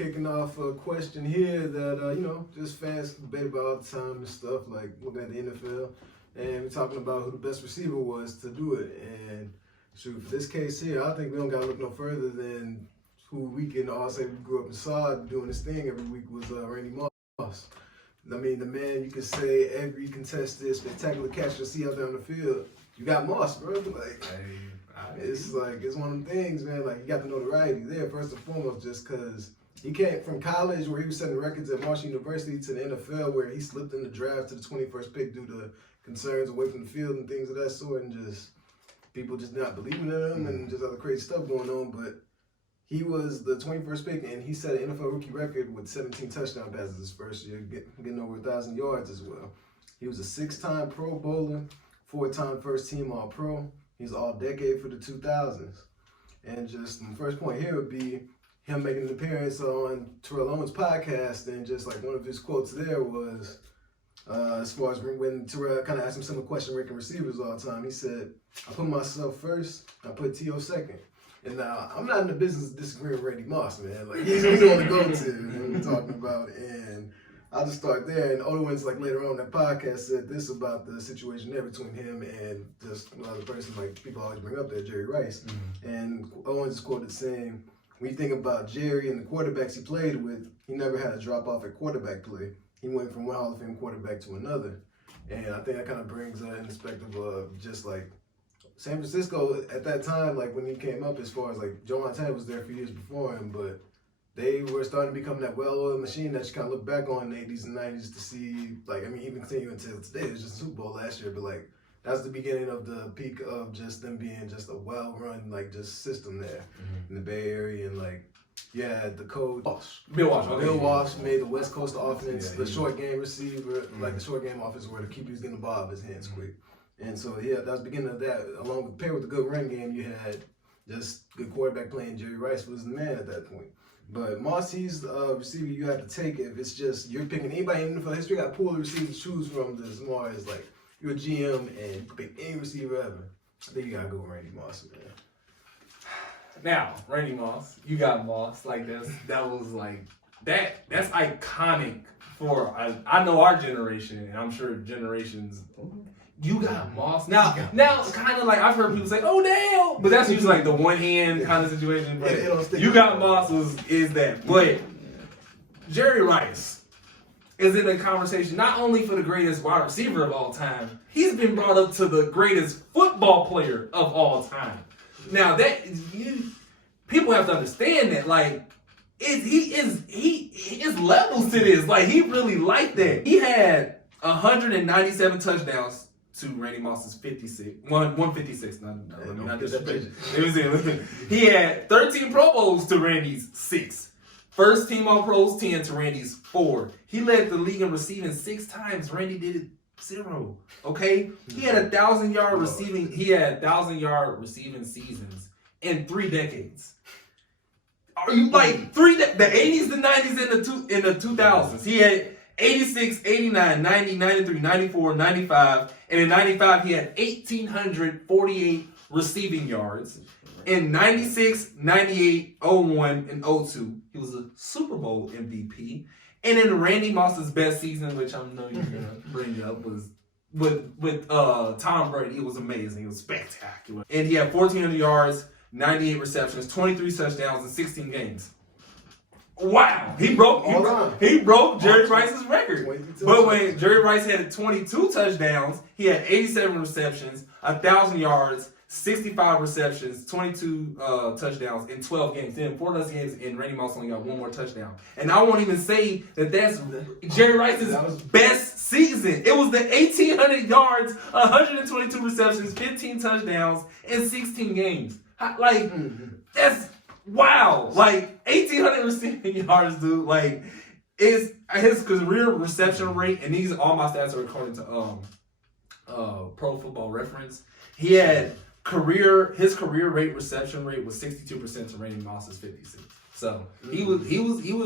kicking off a question here that, just fans debate about all the time and stuff, like looking at the NFL. And we're talking about who the best receiver was to do it. And shoot, for this case here, I think we don't got to look no further than who we can all say we grew up and saw doing this thing every week was Randy Moss. I mean, the man, you can say every contested spectacular catch you see out there on the field, you got Moss, bro. Like, it's one of them things, man. Like, you got the notoriety there, first and foremost, just because he came from college where he was setting records at Marshall University to the NFL where he slipped in the draft to the 21st pick due to concerns away from the field and things of that sort, and just people just not believing in him and just other crazy stuff going on. But he was the 21st pick, and he set an NFL rookie record with 17 touchdown passes his first year, getting over 1,000 yards as well. He was a 6-time Pro Bowler, 4-time first-team All-Pro. He's All-Decade for the 2000s. And just the first point here would be him making an appearance on Terrell Owens' podcast, and just like one of his quotes there was, as far as when Terrell kind of asked him similar question ranking receivers all the time, he said, I put myself first, I put T.O. second. And now, I'm not in the business of disagreeing with Randy Moss, man. Like, he's the one to go to, and we're talking about. And I'll just start there. And Owens, like, later on in that podcast said this about the situation there between him and just another person, like, people always bring up there, Jerry Rice. Mm-hmm. And Owens is quoted saying, when you think about Jerry and the quarterbacks he played with, he never had a drop-off at quarterback play. He went from one Hall of Fame quarterback to another. And I think that kind of brings in perspective of just, like, San Francisco at that time, like when he came up, as far as like Joe Montana was there a few years before him, but they were starting to become that well-oiled machine that you kind of look back on in the 80s and 90s to see, like, I mean, even continuing until today. It was just Super Bowl last year, but like that's the beginning of the peak of just them being just a well-run, like, just system there in the Bay Area. And like, yeah, the coach Bill Walsh made the West Coast offense the short game receiver, like the short game offense where the keeper was getting the ball in his hands quick. And so, yeah, that was the beginning of that. Along with paired with the good run game, you had just good quarterback playing. Jerry Rice was the man at that point. But Moss, he's the receiver you have to take if it's just you're picking anybody in NFL history. Got a pool of receivers to choose from. As far as like you're a GM and you can pick any receiver ever, I think you gotta go with Randy Moss, man. Now, Randy Moss, you got Moss like this. That was like that. That's iconic for I know our generation, and I'm sure generations. You got Moss. Now, kind of like I've heard people say, "Oh damn," but that's usually like the one hand kind of situation. But you got Moss is that. But Jerry Rice is in a conversation not only for the greatest wide receiver of all time, he's been brought up to the greatest football player of all time. Now people have to understand that, like, he is levels to this. Like, he really liked that. He had 197 touchdowns to Randy Moss's 156. He had 13 Pro Bowls to Randy's 6. First team All-Pros, 10 to Randy's 4. He led the league in receiving 6 times. Randy did it 0. Okay? He had 1,000-yard receiving. He had 1,000-yard receiving seasons in 3 decades. Are you like the 80s, the 90s, and the 2000s? He had 86, 89, 90, 93, 94, 95, and in 95 he had 1,848 receiving yards. In 96, 98, 01, and 02, he was a Super Bowl MVP. And in Randy Moss's best season, which I know you're gonna bring up, was with Tom Brady. It was amazing. It was spectacular. And he had 1,400 yards, 98 receptions, 23 touchdowns in 16 games. Wow, he broke Jerry Rice's record. But when Jerry Rice had 22 touchdowns, he had 87 receptions, 1,000 yards, 65 receptions, 22 touchdowns in 12 games. Then 4 of those games, and Randy Moss only got 1 more touchdown. And I won't even say that's Jerry Rice's best season. It was the 1,800 yards, 122 receptions, 15 touchdowns in 16 games. Like, that's wow. Like, 1,800 receiving yards, dude. Like, is his career reception rate, and these all my stats are according to Pro Football Reference. He had his career rate reception rate was 62% to Randy Moss's 56. So he was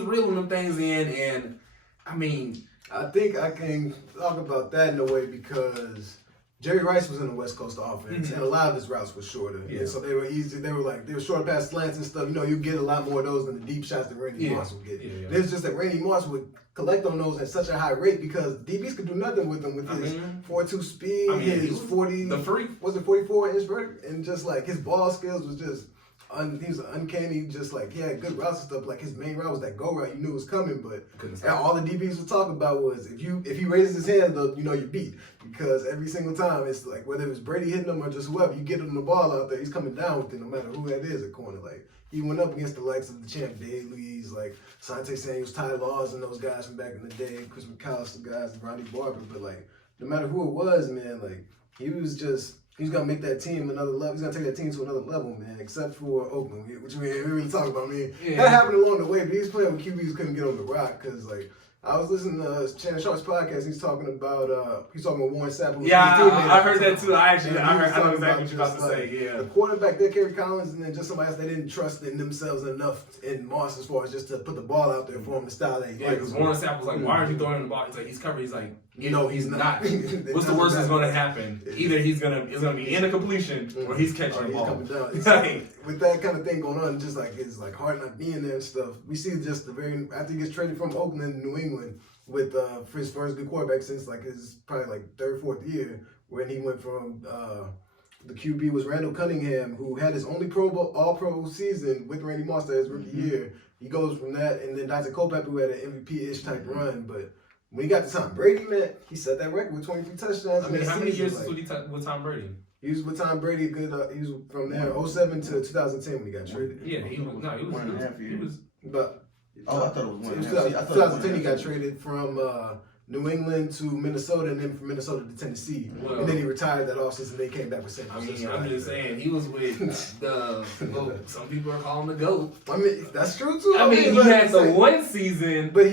reeling them things in, and I mean, I think I can talk about that in a way because Jerry Rice was in the West Coast offense, and a lot of his routes were shorter. Yeah. And so they were easy. They were short past slants and stuff. You get a lot more of those than the deep shots that Randy Moss would get. Yeah. It's just that Randy Moss would collect on those at such a high rate because DBs could do nothing with him with his 4.2 speed, his 40. The freak. Was it 44-inch vert? And just like his ball skills was just. He was uncanny, just like he had good routes and stuff. Like his main route was that go route, you knew it was coming, but all the DBs would talk about was if he raises his hand, you're beat because every single time it's like whether it was Brady hitting him or just whoever, you get him the ball out there, he's coming down with it no matter who that is at corner. Like he went up against the likes of the Champ Dailies, like Sante Samuels, Ty Laws, and those guys from back in the day, Chris McAllister guys, Ronnie Barber. But like no matter who it was, man, like he was gonna make that team another level. He's gonna take that team to another level, man. Except for Oakland, which we really talk about. That happened along the way, but he's playing with QBs couldn't get on the rock because, like, I was listening to Shannon Sharp's podcast. He's talking about Warren Sapp. I heard that too. I know exactly what you're about to say. Yeah, the quarterback there, Kerry Collins, and then just somebody else they didn't trust in themselves enough in Moss as far as just to put the ball out there for him, the style that he because Warren Sapp was like, "Why aren't you throwing him the ball?" He's like, "He's covered." He's like, he's not. What's the worst that's going to happen? Either it's going to be in a completion or he's catching the ball. Coming down. With that kind of thing going on, just like it's like hard not being there and stuff. We see just after he gets traded from Oakland to New England with for his first good quarterback since like his probably like third, fourth year when he went from the QB was Randall Cunningham, who had his only All-Pro season with Randy Moss that his rookie year. He goes from that, and then Dante Culpepper, who had an MVP-ish type run, but when he got to Tom Brady, man, he set that record with 23 touchdowns. I mean, how many years was he with Tom Brady? He was with Tom Brady. He was from there 07 to 2010 when he got traded. Yeah, he was 1.5 years. But I thought it was 1.5. 2010 he got traded from New England to Minnesota, and then from Minnesota to Tennessee, and then he retired that offseason. They came back with San Francisco. I'm just saying he was with some people are calling the GOAT. I mean, that's true too. I mean, he had the one season, but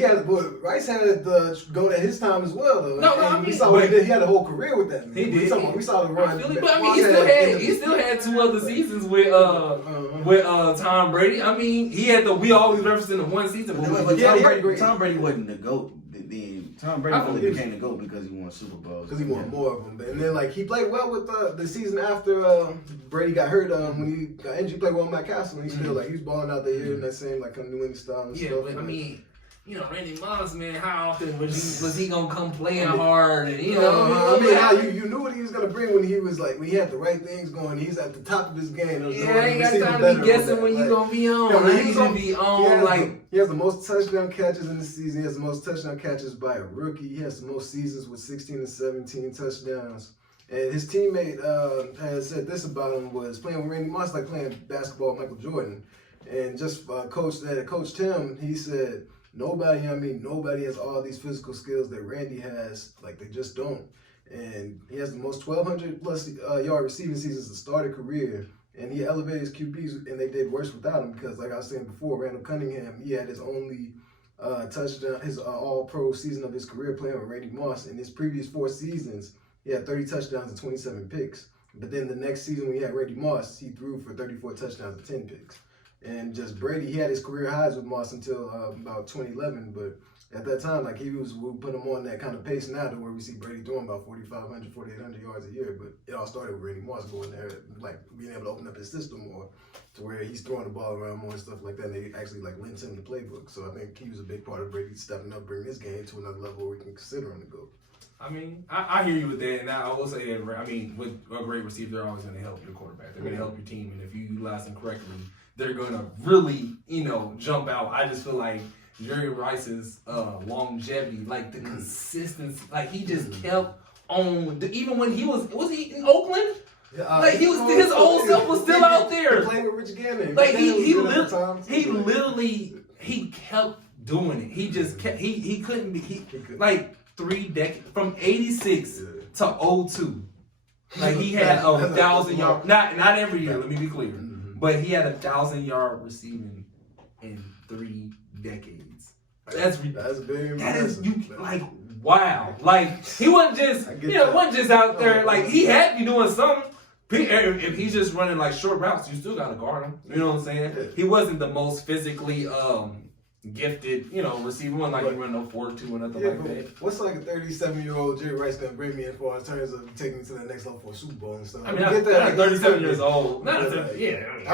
Rice had the GOAT at his time as well, though. We saw what he did. He had a whole career with that. Man. He did. We saw the run. But I mean, he still had 2 other seasons with Tom Brady. I mean, we always referenced in the one season. Tom Brady wasn't the GOAT. Tom Brady only became the GOAT because he won Super Bowls. Because he won more of them. And then, like, he played well with the season after Brady got hurt. When he got injured, he played well with Mike Castle. And he still, like, he was balling out there here in that same, like, kind of New England style and stuff. But I mean, Randy Moss, man, how often was he gonna come playing hard? And you knew what he was gonna bring when when he had the right things going. He's at the top of his game. I ain't got time to be guessing when you gonna be on. He should be on he has the most touchdown catches in the season. He has the most touchdown catches by a rookie. He has the most seasons with 16 and 17 touchdowns. And his teammate has said this about him was playing with Randy Moss like playing basketball with Michael Jordan. And just Coach Tim, he said, nobody has all these physical skills that Randy has. Like, they just don't. And he has the most 1,200 plus yard receiving seasons to start a career. And he elevated his QBs, and they did worse without him because, like I was saying before, Randall Cunningham, he had his only touchdown, his All-Pro season of his career playing with Randy Moss. In his previous 4 seasons, he had 30 touchdowns and 27 picks. But then the next season when he had Randy Moss, he threw for 34 touchdowns and 10 picks. And just Brady, he had his career highs with Moss until about 2011, but at that time, like, we put him on that kind of pace now to where we see Brady throwing about 4,500, 4,800 yards a year, but it all started with Randy Moss going there, like, being able to open up his system more to where he's throwing the ball around more and stuff like that, and they actually, like, lent him the playbook. So I think he was a big part of Brady stepping up, bringing his game to another level where we can consider him to go. I mean, I hear you with that, and I will say that, I mean, with a great receiver, they're always going to help your quarterback. They're going to help your team, and if you utilize them correctly, they're going to really, jump out. I just feel like Jerry Rice's longevity, like the consistency, like he just kept on. Even when he was he in Oakland? Like his old self was still out there. Playing with Rich Gannon. Like he literally kept doing it. He just kept. He couldn't be. Like 3 decades from '86 to 02. Like he had 1,000 yards. Not every year. Let me be clear. But he had 1,000-yard receiving in 3 decades. That's big. That is like wow. Like he wasn't just wasn't just out there. Like he had to be doing something. If he's just running like short routes, you still gotta guard him. You know what I'm saying? He wasn't the most physically gifted, receiver. One like he run no 4.2 or nothing like that. What's like a 37-year-old Jerry Rice gonna bring me in for in terms of taking me to the next level for a Super Bowl and stuff? I mean, I'm 37 years old. I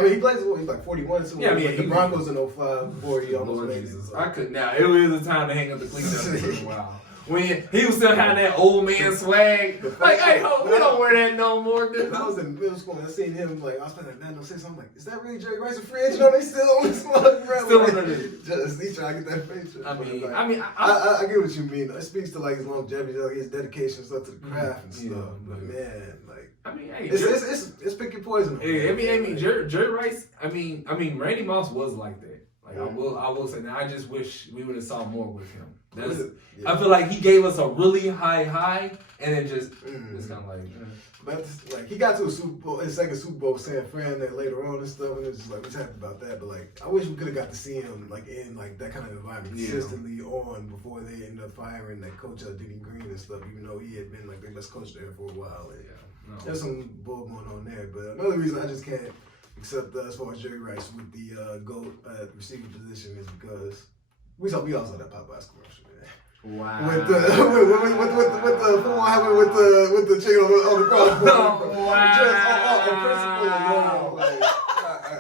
mean, he plays. He's like 41. So yeah, I mean, like the Broncos in 05 before he almost Lord made Jesus. it. I could now. It was a time to hang up the cleats for a while. When he was still having that old man swag, like, hey, we don't wear that no more, dude. When I was in middle school and I seen him, like, I was playing like 906. I'm like, is that really Jerry Rice a free agent? Are they still on this one, bro? Still like, on it. Just he's trying to get that picture. I get what you mean. It speaks to like his longevity, like his dedication and stuff to the craft and stuff. But man, like, hey, it's pick your poison. Yeah, I mean, Jerry Rice. I mean, Randy Moss was like that. Like I will say that. I just wish we would have saw more with him. I feel like he gave us a really high, and then just kind of like. But like he got to a Super Bowl, his second Super Bowl with San Fran that later on and stuff, and it's just like we talked about that. But like I wish we could have got to see him like in like that kind of environment consistently on before they ended up firing that coach Denny Green and stuff. Even though he had been like their best coach there for a while. And there's some bull going on there. But another reason I just can't accept as far as Jerry Rice with the GOAT receiver position is because we also saw that Popeyes commercial. Wow. With the with the chicken on the crossbar. Wow.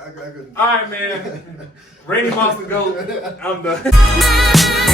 I couldn't. All right, man. Randy Moss to go. I'm done.